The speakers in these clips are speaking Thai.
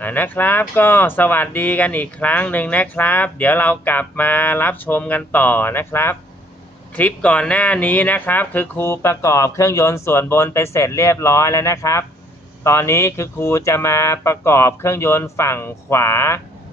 อนะครับก็สวัสดีกันอีกครั้งหนึ่งนะครับ เดี๋ยวเรากลับมารับชมกันต่อนะครับ คลิปก่อนหน้านี้นะครับ คือครูประกอบเครื่องยนต์ส่วนบนไปเสร็จเรียบร้อยแล้วนะครับ ตอนนี้คือครูจะมาประกอบเครื่องยนต์ฝั่งขวา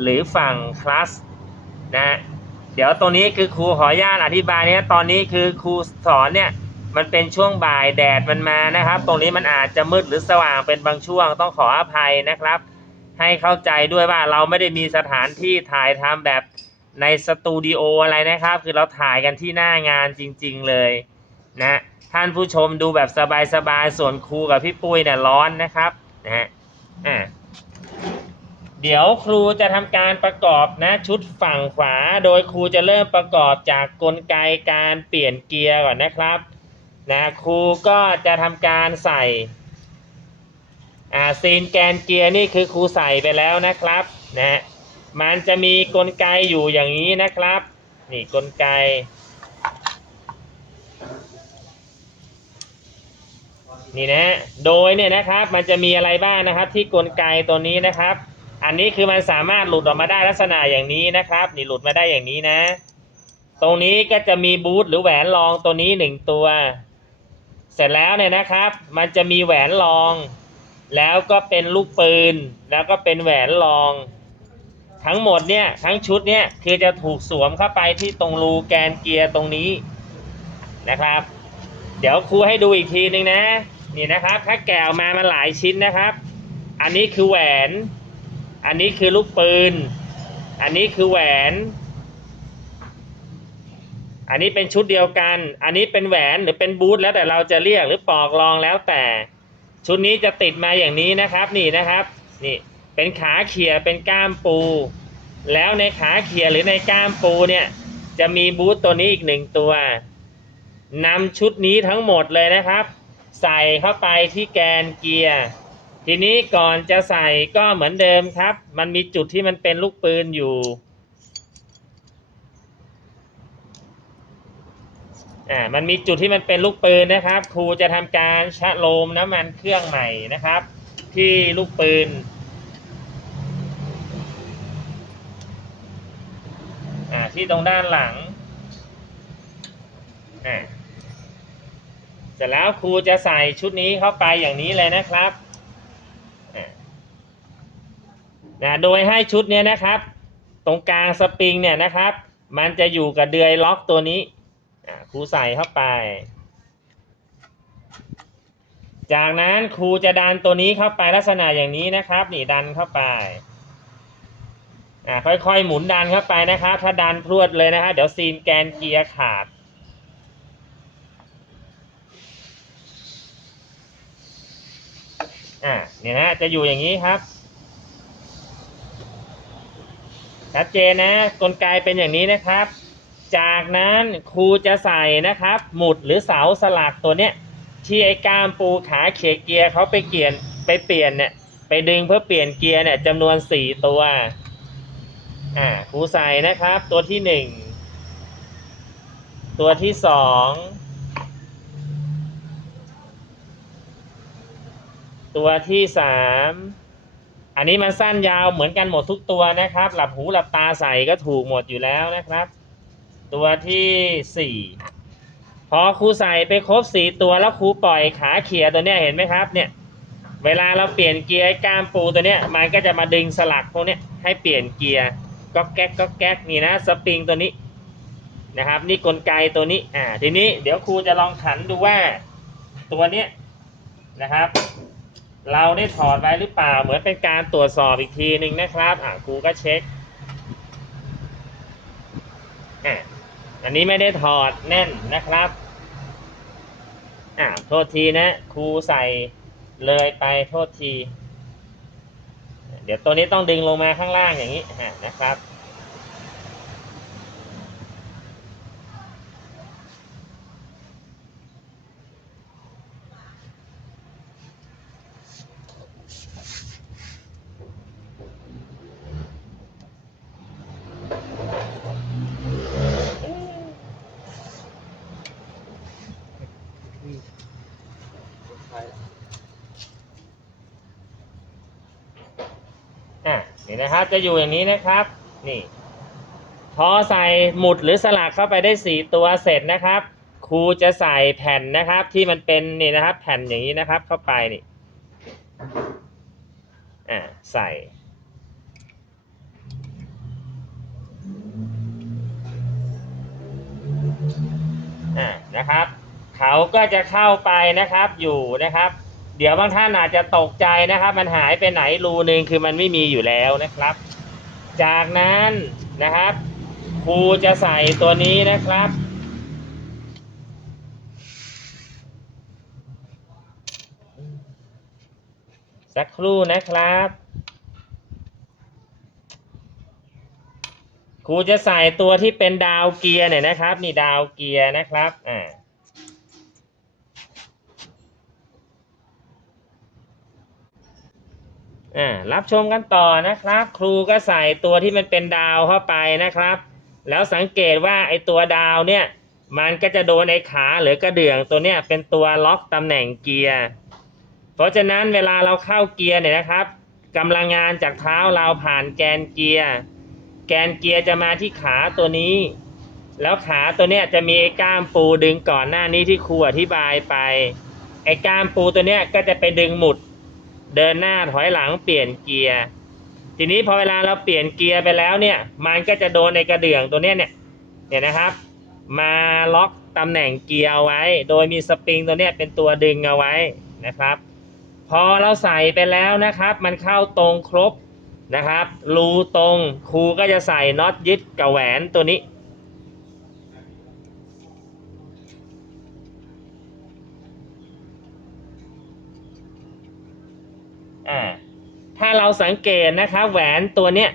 หรือฝั่งคลัสนะเดี๋ยวตรงนี้คือครูขออนุญาตอธิบายเนี่ยตอนนี้คือครูสอนเนี่ยมันเป็นช่วงบ่ายแดดมันมานะครับ ตรงนี้มันอาจจะมืดหรือสว่างเป็นบางช่วงต้องขออภัยนะครับ ให้เข้าใจด้วยว่าเราไม่ได้มีสถานที่ถ่ายทำแบบในสตูดิโออะไรนะครับ คือเราถ่ายกันที่หน้างานจริง ๆเลยนะท่านผู้ชมดูแบบสบายๆส่วนครูกับพี่ปุ้ยเนี่ยร้อนนะครับนะฮะอ่าเดี๋ยวครูจะทำการประกอบนะชุดฝั่งขวา โดยครูจะเริ่มประกอบจากกลไกการเปลี่ยนเกียร์ก่อนนะครับนะครูก็จะทำการใส่ อ่าซีนแกนเกียร์นี่คือครูใส่ไปแล้วนะครับนะมันจะมีกลไกอยู่อย่างนี้นะครับ นี่กลไก นี่นะโดยเนี่ยนะครับมันจะมีอะไรบ้างนะครับที่กลไกตัวนี้นะครับ อันนี้คือมันสามารถหลุดออกมาได้ลักษณะอย่างนี้นะครับ นี่หลุดมาได้อย่างนี้นะ ตรงนี้ก็จะมีบูทหรือแหวนรองตัวนี้หนึ่งตัว เสร็จแล้วเนี่ยนะครับ มันจะมีแหวนรอง แล้วก็เป็นลูกปืน แล้วก็เป็นแหวนรอง ทั้งหมดเนี่ยทั้งชุดเนี่ยคือจะถูกสวมเข้าไปที่ตรงรูแกนเกียร์ตรงนี้นะครับ เดี๋ยวครูให้ดูอีกทีนึงนะ นี่นะครับ ถ้าแกะออกมามันหลายชิ้นนะครับ อันนี้คือแหวน อันนี้คือลูกปืน อันนี้คือแหวน อันนี้เป็นชุดเดียวกัน อันนี้เป็นแหวนหรือเป็นบูทแล้วแต่เราจะเรียกหรือปอกรองแล้วแต่ ชุดนี้จะติดมาอย่างนี้นะครับนี่นะครับนี่เป็นขาเขี่ยเป็นก้ามปู แล้วในขาเขี่ยหรือในก้ามปูเนี่ยจะมีบูทตัวนี้อีกหนึ่งตัวนำชุดนี้ทั้งหมดเลยนะครับ ใส่เข้าไปที่แกนเกียร์ทีนี้ก่อนจะใส่ก็เหมือนเดิมครับ มันมีจุดที่มันเป็นลูกปืนอยู่ อ่ามันมีจุดที่มันเป็นลูกปืนนะครับ ครูจะทำการชะโลมน้ำมันเครื่องใหม่นะครับ ที่ลูกปืนอ่าที่ตรงด้านหลังอ่าเสร็จแล้วครูจะใส่ชุดนี้เข้าไปอย่างนี้เลยนะครับนะโดยให้ชุดเนี้ยนะครับ ตรงกลางสปริงเนี่ยนะครับ มันจะอยู่กับเดือยล็อกตัวนี้ ครูใส่เข้าไป จากนั้นครูจะดันตัวนี้เข้าไปลักษณะอย่างนี้นะครับ นี่ดันเข้าไปอ่าค่อยๆหมุนดันเข้าไปนะครับ ถ้าดันพรวดเลยนะฮะเดี๋ยวซีนแกนเกียร์ขาดอ่าเนี่ยนะจะอยู่อย่างนี้ครับชัดเจนนะกลไกเป็นอย่างนี้นะครับ จากนั้นครูจะใส่นะครับ หมุดหรือเสาสลักตัวเนี้ยที่ไอ้ก้ามปูขาเขยเกียร์เขาไปเกียนไปเปลี่ยนเนี่ยไปดึงเพื่อเปลี่ยนเกียร์เนี่ยจำนวนสี่ตัวอ่าครูใส่นะครับ ตัวที่หนึ่งตัวที่สองตัวที่สามอันนี้มันสั้นยาวเหมือนกันหมดทุกตัวนะครับ หลับหูหลับตาใส่ก็ถูกหมดอยู่แล้วนะครับ ตัวที่สี่พอครูใส่ไปครบสี่ตัวแล้วครูปล่อยขาเขี่ยตัวเนี้ยเห็นไหมครับเนี่ย เวลาเราเปลี่ยนเกียร์ก้ามปูตัวเนี้ยมันก็จะมาดึงสลักพวกเนี้ยให้เปลี่ยนเกียร์ก็แก๊กก็แก๊กนี่นะสปริงตัวนี้นะครับนี่กลไกตัวนี้อ่าทีนี้เดี๋ยวครูจะลองขันดูว่าตัวเนี้ยนะครับ เราได้ถอดไว้หรือเปล่าเหมือนเป็นการตรวจสอบอีกทีหนึ่งนะครับอ่าครูก็เช็คอะ อันนี้ไม่ได้ถอดแน่นนะครับอ่าโทษทีนะครูใส่เลยไปโทษที เดี๋ยวตัวนี้ต้องดึงลงมาข้างล่างอย่างนี้นะครับ ออะนี่นะครับจะอยู่อย่างนี้นะครับ นี่พอใส่หมุดหรือสลักเข้าไปได้สี่ตัวเสร็จนะครับ ครูจะใส่แผ่นนะครับ ที่มันเป็นนี่นะครับ แผ่นอย่างนี้นะครับ เข้าไปนี่อ่าใส่อ่านะครับ เขาก็จะเข้าไปนะครับอยู่นะครับ เดี๋ยวบางท่านอาจจะตกใจนะครับ มันหายไปไหนรูหนึ่งคือมันไม่มีอยู่แล้วนะครับ จากนั้นนะครับครูจะใส่ตัวนี้นะครับ สักครู่นะครับครูจะใส่ตัวที่เป็นดาวเกียร์เนี่ยนะครับ นี่ดาวเกียร์นะครับอ่า อ่ารับชมกันต่อนะครับ ครูก็ใส่ตัวที่มันเป็นดาวเข้าไปนะครับ แล้วสังเกตว่าไอตัวดาวเนี่ย มันก็จะโดนไอขาหรือกระเดื่องตัวเนี้ยเป็นตัวล็อกตำแหน่งเกียร์ เพราะฉะนั้นเวลาเราเข้าเกียร์เนี่ยนะครับกำลังงานจากเท้าเราผ่านแกนเกียร์ แกนเกียร์จะมาที่ขาตัวนี้ แล้วขาตัวเนี้ยจะมีไอ้ก้ามปูดึงก่อนหน้านี้ที่ครูอธิบายไป ไอ้ก้ามปูตัวเนี้ยก็จะไปดึงหมุด เดินหน้าถอยหลังเปลี่ยนเกียร์ ทีนี้พอเวลาเราเปลี่ยนเกียร์ไปแล้วเนี่ย มันก็จะโดนในกระเดื่องตัวเนี้ยเนี่ยเนี่ยนะครับ มาล็อกตำแหน่งเกียร์ไว้ โดยมีสปริงตัวเนี้ยเป็นตัวดึงเอาไว้นะครับ พอเราใส่ไปแล้วนะครับ มันเข้าตรงครบนะครับรูตรงครูก็จะใส่น็อตยึดกับแหวนตัวนี้ อ่า ถ้าเราสังเกตนะครับแหวนตัวเนี้ย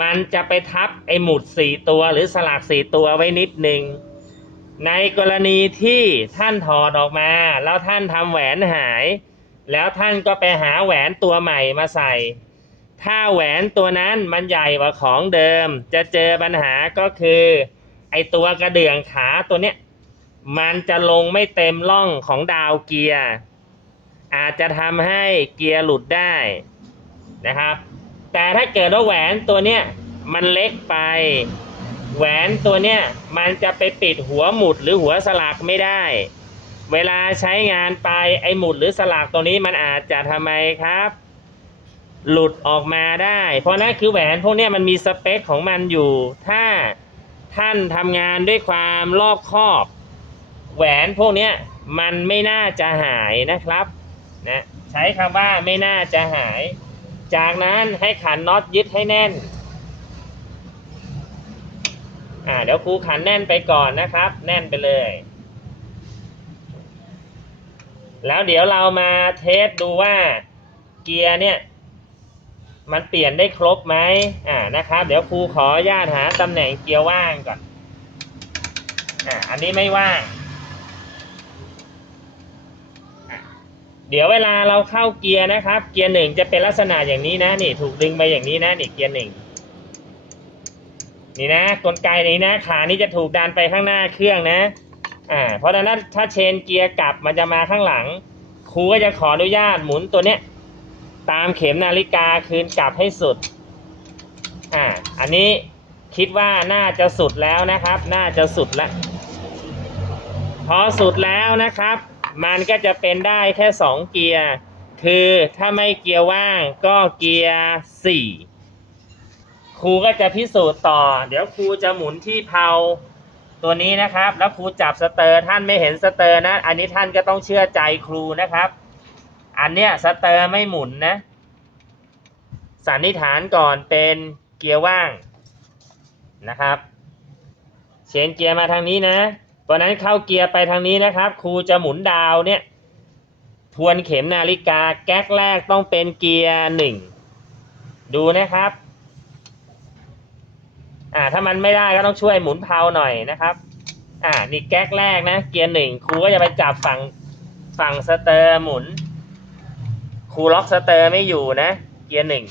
มันจะไปทับไอหมุดสี่ตัวหรือสลักสี่ตัวไว้นิดหนึ่งในกรณีที่ท่านถอดออกมา แล้วท่านทำแหวนหาย แล้วท่านก็ไปหาแหวนตัวใหม่มาใส่ ถ้าแหวนตัวนั้นมันใหญ่กว่าของเดิม จะเจอปัญหาก็คือ ไอตัวกระเดื่องขาตัวเนี้ยมันจะลงไม่เต็มร่องของดาวเกียร์ อาจจะทำให้เกียร์หลุดได้ นะครับ แต่ถ้าเกิดว่าแหวนตัวเนี้ยมันเล็กไป แหวนตัวเนี้ยมันจะไปปิดหัวหมุดหรือหัวสลักไม่ได้ เวลาใช้งานไปไอหมุดหรือสลักตัวนี้มันอาจจะทำไมครับ หลุดออกมาได้ เพราะนั่นคือแหวนพวกนี้มันมีสเปคของมันอยู่ ถ้าท่านทำงานด้วยความรอบคอบ แหวนพวกนี้มันไม่น่าจะหายนะครับนะใช้คำว่าไม่น่าจะหาย จากนั้นให้ขันน็อตยึดให้แน่น อ่าเดี๋ยวครูขันแน่นไปก่อนนะครับ แน่นไปเลย แล้วเดี๋ยวเรามาเทสดูว่าเกียร์เนี่ยมันเปลี่ยนได้ครบไหมอ่านะครับ เดี๋ยวครูขออนุญาตหาตำแหน่งเกียร์ว่างก่อน อ่าอันนี้ไม่ว่าง อะ เดี๋ยวเวลาเราเข้าเกียร์นะครับ เกียร์หนึ่งจะเป็นลักษณะอย่างนี้นะนี่ถูกดึงไปอย่างนี้นะนี่เกียร์หนึ่งนี่นะกลไกนี้นะขานี้จะถูกดันไปข้างหน้าเครื่องนะอ่าเพราะฉะนั้นถ้าเชนเกียร์กลับมันจะมาข้างหลังครูก็จะขออนุญาตหมุนตัวเนี้ยตามเข็มนาฬิกาคืนกลับให้สุดอ่าอันนี้คิดว่าน่าจะสุดแล้วนะครับ น่าจะสุดแล้วพอสุดแล้วนะครับ มันก็จะเป็นได้แค่สองเกียร์ คือถ้าไม่เกียร์ว่างก็เกียร์สี่ครูก็จะพิสูจน์ต่อ เดี๋ยวครูจะหมุนที่เพาตัวนี้นะครับ แล้วครูจับสเตอร์ท่านไม่เห็นสเตอร์นะ อันนี้ท่านก็ต้องเชื่อใจครูนะครับ อันเนี้ยสเตอร์ไม่หมุนนะ สันนิษฐานก่อนเป็นเกียร์ว่างนะครับ เชนเกียร์มาทางนี้นะ เพราะนั้นเข้าเกียร์ไปทางนี้นะครับ ครูจะหมุนดาวเนี่ย ทวนเข็มนาฬิกาแก๊กแรกต้องเป็นเกียร์หนึ่งดูนะครับ อ่าถ้ามันไม่ได้ก็ต้องช่วยหมุนเพาหน่อยนะครับ อ่านี่แก๊กแรกนะ เกียร์หนึ่งครูก็จะไปจับฝั่งฝั่งสเตอร์หมุนครูล็อกสเตอร์ไม่อยู่นะ เกียร์หนึ่ง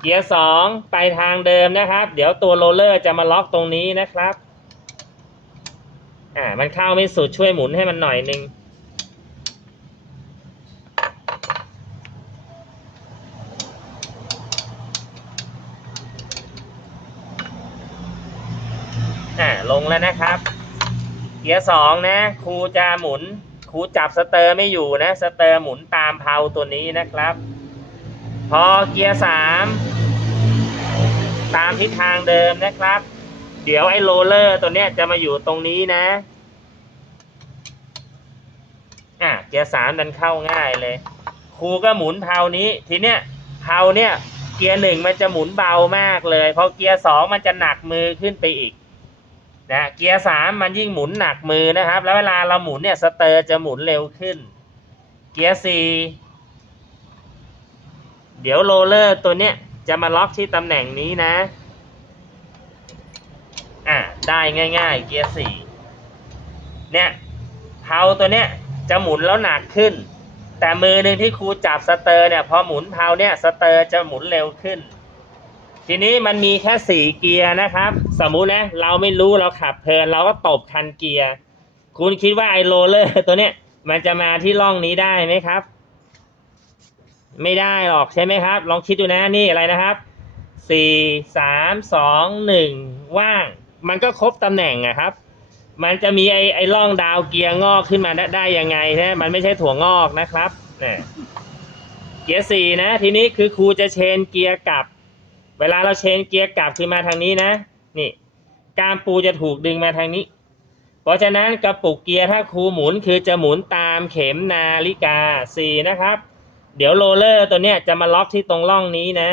เกียร์สองไปทางเดิมนะครับ เดี๋ยวตัวโรลเลอร์จะมาล็อกตรงนี้นะครับ อ่า มันเข้าไม่สุดช่วยหมุนให้มันหน่อยนึงอ่าลงแล้วนะครับ เกียร์สองนะครูจะหมุนครูจับสเตอร์ไม่อยู่นะ สเตอร์หมุนตามเพาตัวนี้นะครับ พอเกียร์สามตามทิศทางเดิมนะครับ เดี๋ยวไอ้โรลเลอร์ตัวเนี้ยจะมาอยู่ตรงนี้นะ อะเกียร์สามดันเข้าง่ายเลย ครูก็หมุนเพลานี้ ทีเนี้ยเพลาเนี่ยเกียร์หนึ่งมันจะหมุนเบามากเลย พอเกียร์สองมันจะหนักมือขึ้นไปอีกนะเกียร์สามมันยิ่งหมุนหนักมือนะครับ แล้วเวลาเราหมุนเนี่ยสเตอร์จะหมุนเร็วขึ้น เกียร์สี่เดี๋ยวโรลเลอร์ตัวเนี้ยจะมาล็อกที่ตำแหน่งนี้นะ อะได้ง่าย ๆ เกียร์สี่เนี่ยเพาตัวเนี้ยจะหมุนแล้วหนักขึ้น แต่มือหนึ่งที่ครูจับสเตอร์เนี่ยพอหมุนเพาเนี่ยสเตอร์จะหมุนเร็วขึ้น ทีนี้มันมีแค่สี่เกียร์นะครับ สมมุตินะเราไม่รู้เราขับเพลินเราก็ตบคันเกียร์คุณคิดว่าไอโรเลอร์ตัวเนี้ยมันจะมาที่ร่องนี้ได้ไหมครับ ไม่ได้หรอกใช่ไหมครับ ลองคิดดูนะนี่อะไรนะครับสี่สามสองหนึ่งว่าง มันก็ครบตำแหน่งอะครับ มันจะมีไอ้ไอ้ร่องดาวเกียร์งอกขึ้นมาได้ได้ยังไงนะมันไม่ใช่ถั่วงอกนะครับเนี่ยเกียร์สี่นะ ทีนี้คือครูจะเชนเกียร์กลับ เวลาเราเชนเกียร์กลับคือมาทางนี้นะ นี่กามปูจะถูกดึงมาทางนี้ เพราะฉะนั้นกระปุกเกียร์ถ้าครูหมุนคือจะหมุนตามเข็มนาฬิกาสี่นะครับ เดี๋ยวโรลเลอร์ตัวเนี้ยจะมาล็อกที่ตรงร่องนี้นะ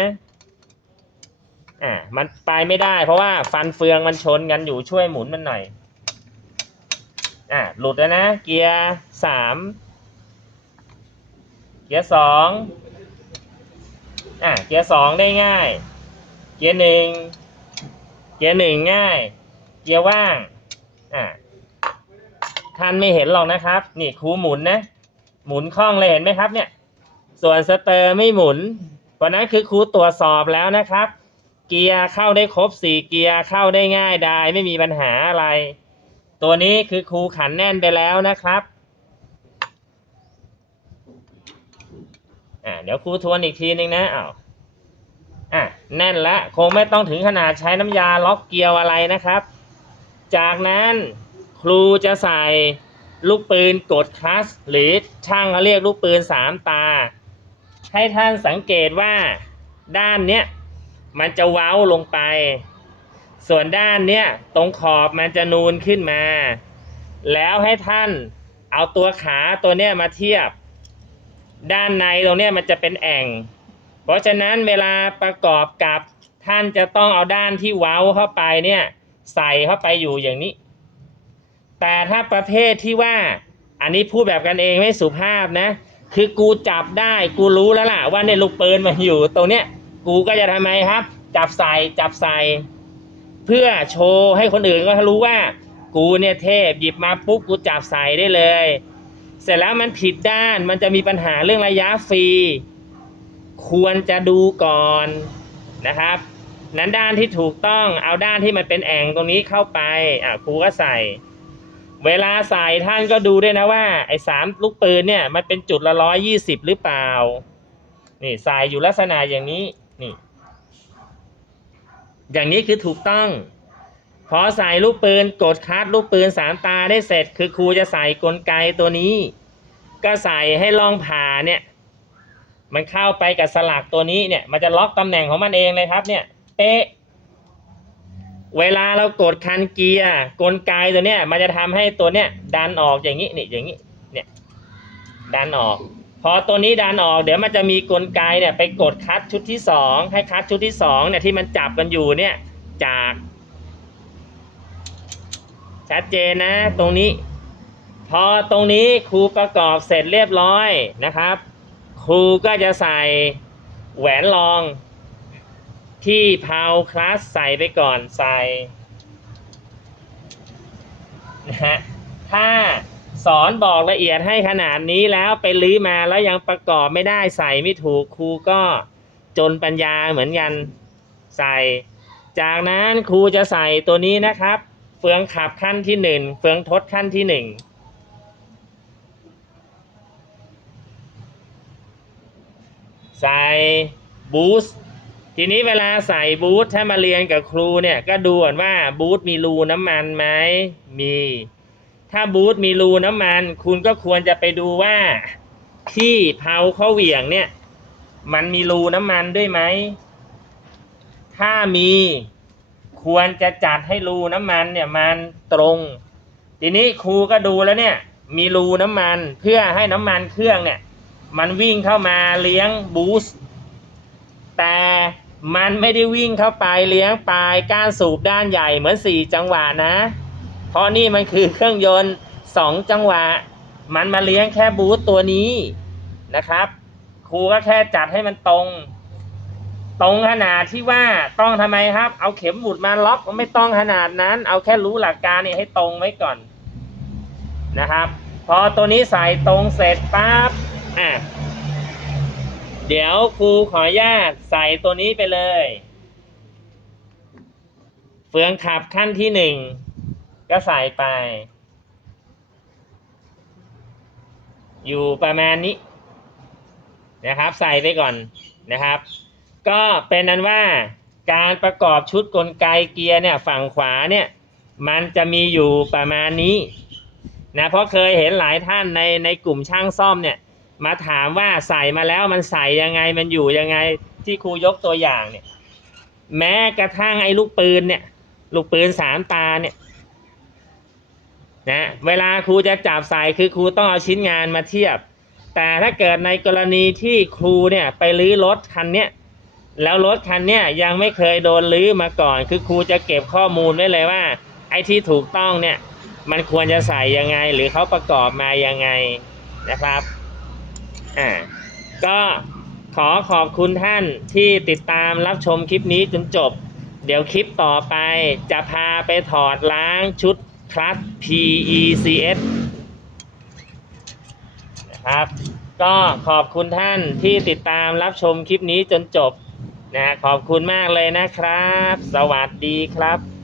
อ่ามันไปไม่ได้ เพราะว่าฟันเฟืองมันชนกันอยู่ช่วยหมุนมันหน่อย อ่าหลุดแล้วนะ เกียร์สามเกียร์สองอ่าเกียร์สองได้ง่าย เกียร์หนึ่งเกียร์หนึ่งง่าย เกียร์ว่างอ่าท่านไม่เห็นหรอกนะครับ นี่ครูหมุนนะ หมุนคล่องเลยเห็นไหมครับเนี่ย ส่วนสเตอร์ไม่หมุนเพราะนั้นคือครูตรวจสอบแล้วนะครับ เกียร์เข้าได้ครบสี่เกียร์เข้าได้ง่ายได้ไม่มีปัญหาอะไร ตัวนี้คือครูขันแน่นไปแล้วนะครับอ่าเดี๋ยวครูทวนอีกทีนึงนะอ้าวอะแน่นละคงไม่ต้องถึงขนาดใช้น้ำยาล็อกเกียวอะไรนะครับ จากนั้นครูจะใส่ลูกปืนกดคลัสหรือช่างเขาเรียกลูกปืนสามตา ให้ท่านสังเกตว่าด้านเนี้ย มันจะเว้าลงไป ส่วนด้านเนี้ยตรงขอบมันจะนูนขึ้นมา แล้วให้ท่านเอาตัวขาตัวเนี้ยมาเทียบ ด้านในตรงเนี้ยมันจะเป็นแอ่ง เพราะฉะนั้นเวลาประกอบกับท่านจะต้องเอาด้านที่เว้าเข้าไปเนี่ยใส่เข้าไปอยู่อย่างนี้ แต่ถ้าประเภทที่ว่า อันนี้พูดแบบกันเองไม่สุภาพนะ คือกูจับได้กูรู้แล้วล่ะว่าเนี่ยลูกปืนมันอยู่ตรงเนี้ย กูก็จะทำไมครับ จับใส่จับใส่เพื่อโชว์ให้คนอื่นก็รู้ว่า กูเนี่ยเทพหยิบมาปุ๊บกูจับใส่ได้เลย เสร็จแล้วมันผิดด้านมันจะมีปัญหาเรื่องระยะฟรี ควรจะดูก่อนนะครับ นั้นด้านที่ถูกต้องเอาด้านที่มันเป็นแอ่งตรงนี้เข้าไปอะครูก็ใส่เวลาใส่ท่านก็ดูด้วยนะว่า ไอ้สามลูกปืนเนี่ย มันเป็นจุดละร้อยยี่สิบหรือเปล่า นี่ใส่อยู่ลักษณะอย่างนี้ นี่ อย่างนี้คือถูกต้อง พอใส่ลูกปืนกดคัดลูกปืนสามตาได้เสร็จ คือครูจะใส่กลไกตัวนี้ ก็ใส่ให้ล่องผ่าเนี่ย มันเข้าไปกับสลักตัวนี้เนี่ย มันจะล็อกตำแหน่งของมันเองเลยครับ เนี่ย เป๊ะเวลาเรากดคันเกียร์กลไกตัวเนี้ยมันจะทำให้ตัวเนี้ยดันออกอย่างนี้นี่อย่างนี้ เนี่ย ดันออก พอตัวนี้ดันออกเดี๋ยวมันจะมีกลไกเนี่ยไปกดคัดชุดที่สองให้คัดชุดที่สองเนี่ยที่มันจับกันอยู่เนี่ยจากชัดเจนนะตรงนี้ พอตรงนี้ครูประกอบเสร็จเรียบร้อยนะครับ ครูก็จะใส่แหวนรอง ที่เพาคลาสใส่ไปก่อนใส่นะฮะถ้า สอนบอกละเอียดให้ขนาดนี้แล้วไปลื้อมาแล้วยังประกอบไม่ได้ใส่ไม่ถูกครูก็จนปัญญาเหมือนกันใส่ จากนั้นครูจะใส่ตัวนี้นะครับ เฟืองขับขั้นที่หนึ่งเฟืองทดขั้นที่หนึ่งใส่บูสต์ทีนี้เวลาใส่บูทถ้ามาเรียนกับครูเนี่ยก็ดูก่อนว่าบูทมีรูน้ำมันไหมมี ถ้าบูทมีรูน้ำมัน คุณก็ควรจะไปดูว่าที่เพาเข้าเหวี่ยงเนี่ย มันมีรูน้ำมันด้วยไหม ถ้ามีควรจะจัดให้รูน้ำมันเนี่ยมันตรง ทีนี้ครูก็ดูแล้วเนี่ย มีรูน้ำมันเพื่อให้น้ำมันเครื่องเนี่ย มันวิ่งเข้ามาเลี้ยงบูสต์แต่มันไม่ได้วิ่งเข้าไปเลี้ยงปลายก้านสูบด้านใหญ่เหมือนสี่จังหวะนะ เพราะนี่มันคือเครื่องยนต์สองจังหวะ มันมาเลี้ยงแค่บูสต์ตัวนี้นะครับ ครูก็แค่จัดให้มันตรง ตรงขนาดที่ว่าต้องทำไมครับ เอาเข็มหมุดมาล็อกไม่ต้องขนาดนั้น เอาแค่รู้หลักการนี่ให้ตรงไว้ก่อนนะครับ พอตัวนี้ใส่ตรงเสร็จปั๊บอะเดี๋ยวครูขออนุญาตใส่ตัวนี้ไปเลย เฟืองขับขั้นที่หนึ่ง ก็ใส่ไป อยู่ประมาณนี้นะครับ ใส่ไปก่อนนะครับ ก็เป็นนั้นว่าการประกอบชุดกลไกเกียร์เนี่ยฝั่งขวาเนี่ย มันจะมีอยู่ประมาณนี้นะเพราะเคยเห็นหลายท่านในในกลุ่มช่างซ่อมเนี่ย มาถามว่าใส่มาแล้วมันใส่ยังไงมันอยู่ยังไงที่ครูยกตัวอย่างเนี่ย แม้กระทั่งไอ้ลูกปืนเนี่ย ลูกปืนสามตาเนี่ย นะเวลาครูจะจับใส่คือครูต้องเอาชิ้นงานมาเทียบ แต่ถ้าเกิดในกรณีที่ครูเนี่ยไปรื้อรถคันเนี้ยแล้วรถคันเนี้ยยังไม่เคยโดนรื้อมาก่อน คือครูจะเก็บข้อมูลไว้เลยว่า ไอ้ที่ถูกต้องเนี่ยมันควรจะใส่ยังไงหรือเขาประกอบมายังไงนะครับอ่าก็ขอขอบคุณท่านที่ติดตามรับชมคลิปนี้จนจบ เดี๋ยวคลิปต่อไปจะพาไปถอดล้างชุด คลัตช์ PECS นะครับ ก็ขอบคุณท่านที่ติดตามรับชมคลิปนี้จนจบนะขอบคุณมากเลยนะครับ สวัสดีครับ